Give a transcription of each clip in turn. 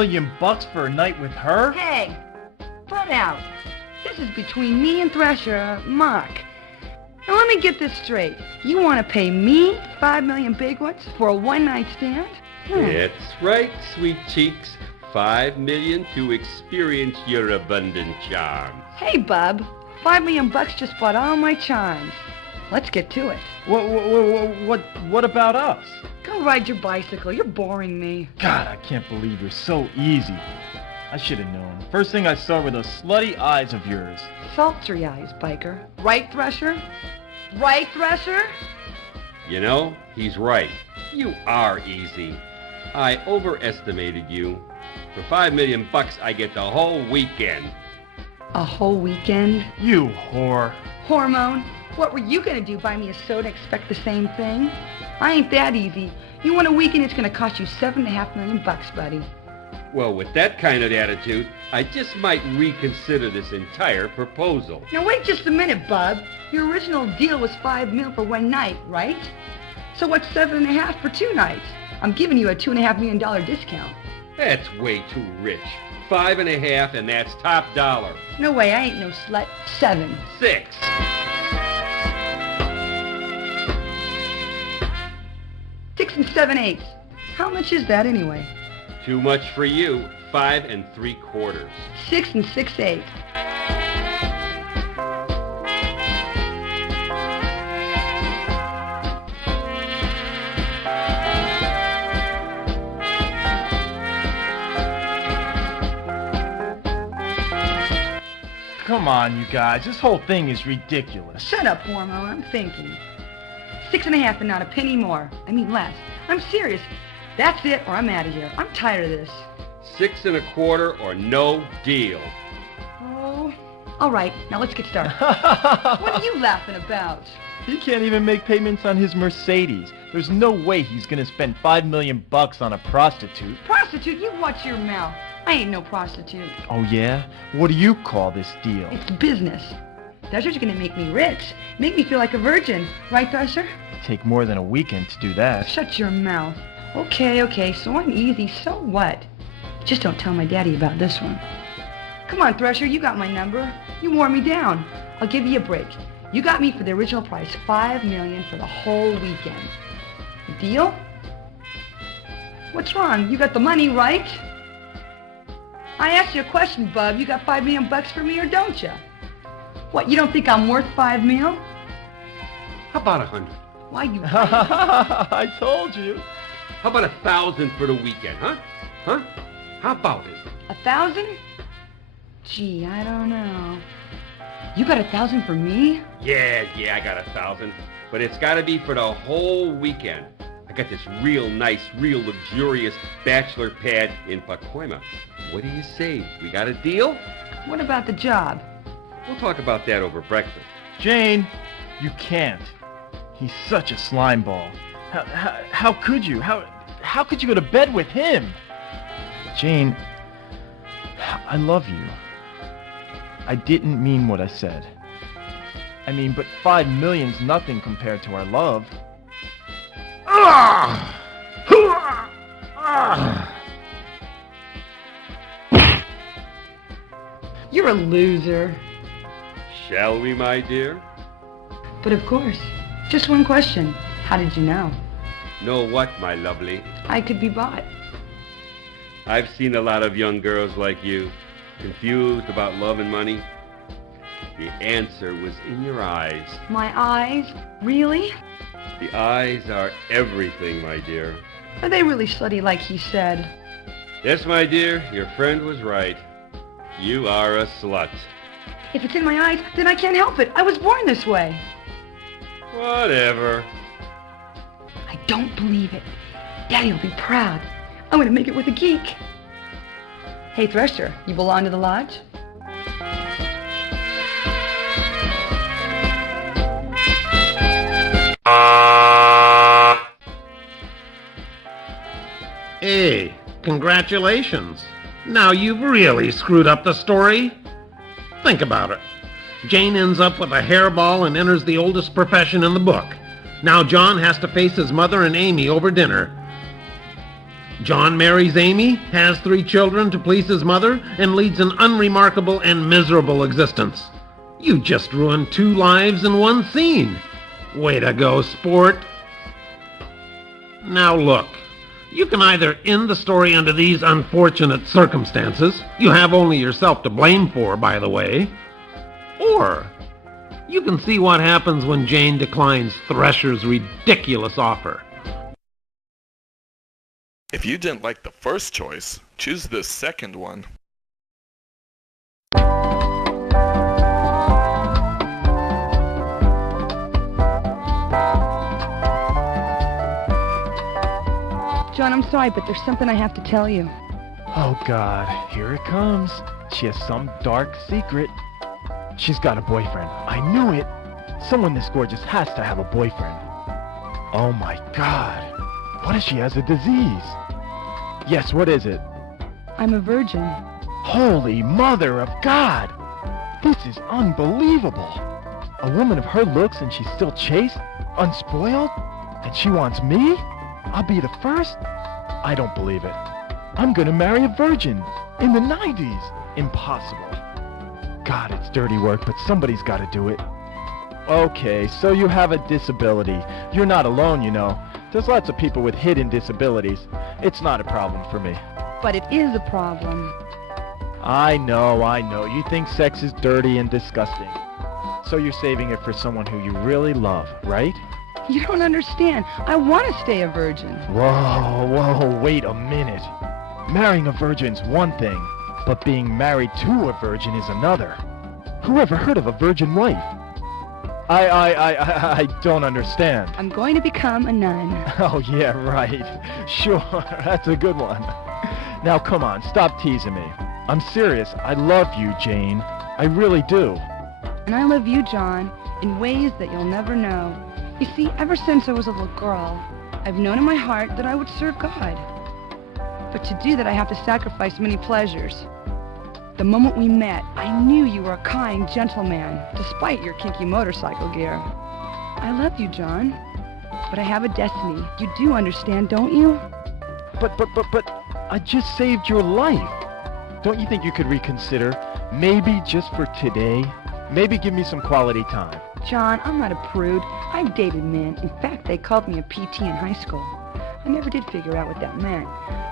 million for a night with her? Hey, put out. This is between me and Thresher, Mark. Now let me get this straight. You want to pay me 5 million big ones for a one-night stand? That's right, sweet cheeks. 5 million to experience your abundant charms. Hey, bub. 5 million just bought all my charms. Let's get to it. What about us? Go ride your bicycle. You're boring me. God, I can't believe you're so easy. I should have known. First thing I saw were those slutty eyes of yours. Sultry eyes, biker. Right, Thresher? Right, Thresher? You know, he's right. You are easy. I overestimated you. For 5 million I get the whole weekend. A whole weekend? You whore. Hormone? What were you gonna do, buy me a soda and expect the same thing? I ain't that easy. You want a weekend, it's gonna cost you $7.5 million, buddy. Well, with that kind of attitude, I just might reconsider this entire proposal. Now wait just a minute, bub. Your original deal was 5 mil for one night, right? So what's 7.5 for 2 nights? I'm giving you a $2.5 million discount. That's way too rich. 5.5, and that's top dollar. No way, I ain't no slut. 7. 6. 6 7/8. How much is that anyway? Too much for you. 5 3/4. 6 6/8. Come on, you guys. This whole thing is ridiculous. Shut up, Hormone. I'm thinking. 6.5 and not a penny more. I mean less. I'm serious. That's it, or I'm out of here. I'm tired of this. 6 1/4 or no deal. Oh, all right. Now let's get started. What are you laughing about? He can't even make payments on his Mercedes. There's no way he's gonna spend 5 million on a prostitute. Prostitute? You watch your mouth. I ain't no prostitute. Oh yeah? What do you call this deal? It's business. Thresher's gonna make me rich. Make me feel like a virgin. Right, Thresher? Take more than a weekend to do that. Shut your mouth. Okay, so I'm easy. So what? Just don't tell my daddy about this one. Come on, Thresher, you got my number. You wore me down. I'll give you a break. You got me for the original price, 5 million for the whole weekend. Deal? What's wrong? You got the money, right? I asked you a question, bub. You got 5 million for me or don't you? What, you don't think I'm worth 5 mil? How about 100? Why you... I told you. How about 1,000 for the weekend, huh? Huh? How about it? 1,000? Gee, I don't know. You got 1,000 for me? Yeah, I got 1,000. But it's gotta be for the whole weekend. I got this real nice, real luxurious bachelor pad in Pacoima. What do you say? We got a deal? What about the job? We'll talk about that over breakfast. Jane, you can't. He's such a slime ball. How could you? How could you go to bed with him? Jane, I love you. I didn't mean what I said. I mean, but 5 million's nothing compared to our love. You're a loser. Shall we, my dear? But of course. Just one question. How did you know? Know what, my lovely? I could be bought. I've seen a lot of young girls like you, confused about love and money. The answer was in your eyes. My eyes? Really? The eyes are everything, my dear. Are they really slutty like he said? Yes, my dear, your friend was right. You are a slut. If it's in my eyes, then I can't help it. I was born this way. Whatever. I don't believe it. Daddy will be proud. I'm going to make it with a geek. Hey, Thresher, you belong to the lodge? Hey, congratulations. Now you've really screwed up the story. Think about it. Jane ends up with a hairball and enters the oldest profession in the book. Now John has to face his mother and Amy over dinner. John marries Amy, has 3 children to please his mother, and leads an unremarkable and miserable existence. You just ruined 2 lives in one scene. Way to go, sport. Now look, you can either end the story under these unfortunate circumstances, you have only yourself to blame for, by the way, or you can see what happens when Jane declines Thresher's ridiculous offer. If you didn't like the first choice, choose the second one. John, I'm sorry, but there's something I have to tell you. Oh God, here it comes. She has some dark secret. She's got a boyfriend. I knew it. Someone this gorgeous has to have a boyfriend. Oh my God. What if she has a disease? Yes, what is it? I'm a virgin. Holy Mother of God! This is unbelievable. A woman of her looks and she's still chaste, unspoiled, and she wants me? I'll be the first? I don't believe it. I'm gonna marry a virgin in the 90s. Impossible. God, it's dirty work, but somebody's gotta do it. Okay, so you have a disability. You're not alone, you know. There's lots of people with hidden disabilities. It's not a problem for me. But it is a problem. I know. You think sex is dirty and disgusting. So you're saving it for someone who you really love, right? You don't understand. I want to stay a virgin. Whoa, wait a minute. Marrying a virgin's one thing, but being married to a virgin is another. Who ever heard of a virgin wife? I don't understand. I'm going to become a nun. Oh, yeah, right. Sure, that's a good one. Now, come on, stop teasing me. I'm serious. I love you, Jane. I really do. And I love you, John, in ways that you'll never know. You see, ever since I was a little girl, I've known in my heart that I would serve God. But to do that, I have to sacrifice many pleasures. The moment we met, I knew you were a kind gentleman, despite your kinky motorcycle gear. I love you, John, but I have a destiny. You do understand, don't you? But, I just saved your life. Don't you think you could reconsider? Maybe just for today? Maybe give me some quality time. John, I'm not a prude. I've dated men. In fact, they called me a PT in high school. I never did figure out what that meant.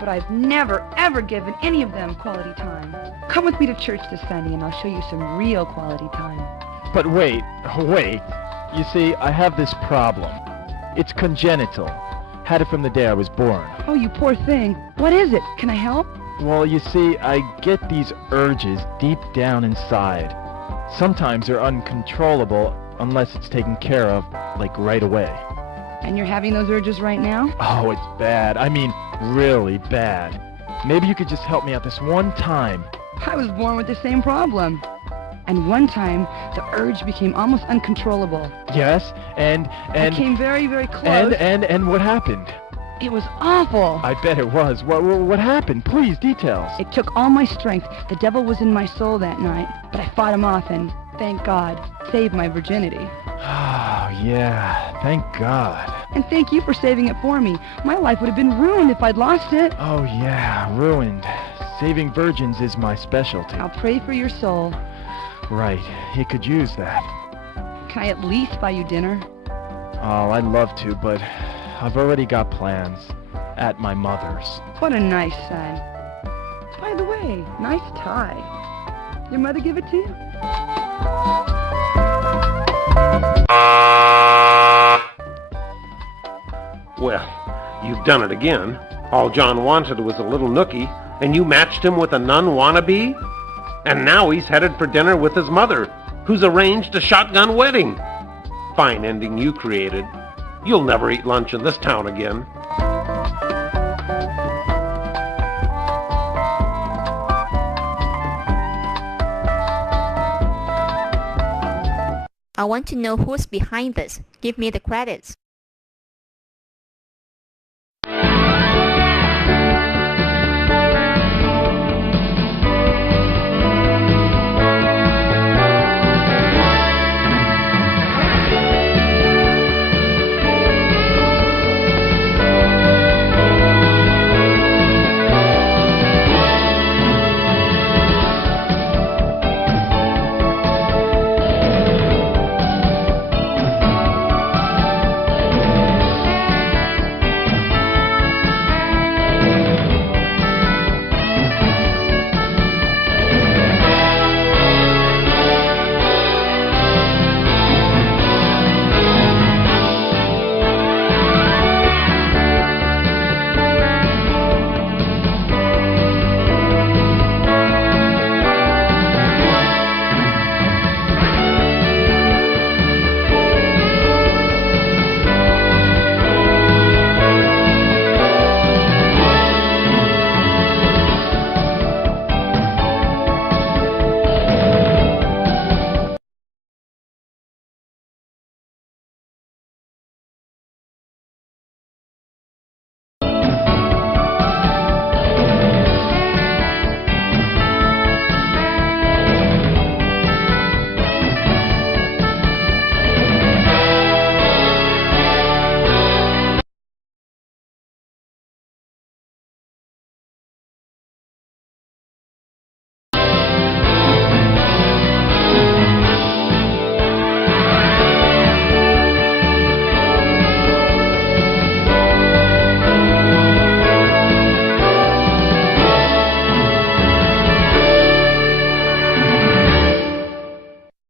But I've never, ever given any of them quality time. Come with me to church this Sunday and I'll show you some real quality time. But wait. You see, I have this problem. It's congenital. Had it from the day I was born. Oh, you poor thing. What is it? Can I help? Well, you see, I get these urges deep down inside. Sometimes they're uncontrollable unless it's taken care of, like right away. And you're having those urges right now? Oh, it's bad. I mean, really bad. Maybe you could just help me out this one time. I was born with the same problem. And one time, the urge became almost uncontrollable. Yes, and... I came very, very close. And what happened? It was awful. I bet it was. What happened? Please, details. It took all my strength. The devil was in my soul that night. But I fought him off and, thank God, saved my virginity. Oh, yeah. Thank God. And thank you for saving it for me. My life would have been ruined if I'd lost it. Oh, yeah. Ruined. Saving virgins is my specialty. I'll pray for your soul. Right. He could use that. Can I at least buy you dinner? Oh, I'd love to, but I've already got plans. At my mother's. What a nice son. By the way, nice tie. Your mother give it to you? Well, you've done it again. All John wanted was a little nookie, and you matched him with a nun wannabe? And now he's headed for dinner with his mother, who's arranged a shotgun wedding. Fine ending you created. You'll never eat lunch in this town again. I want to know who's behind this. Give me the credits.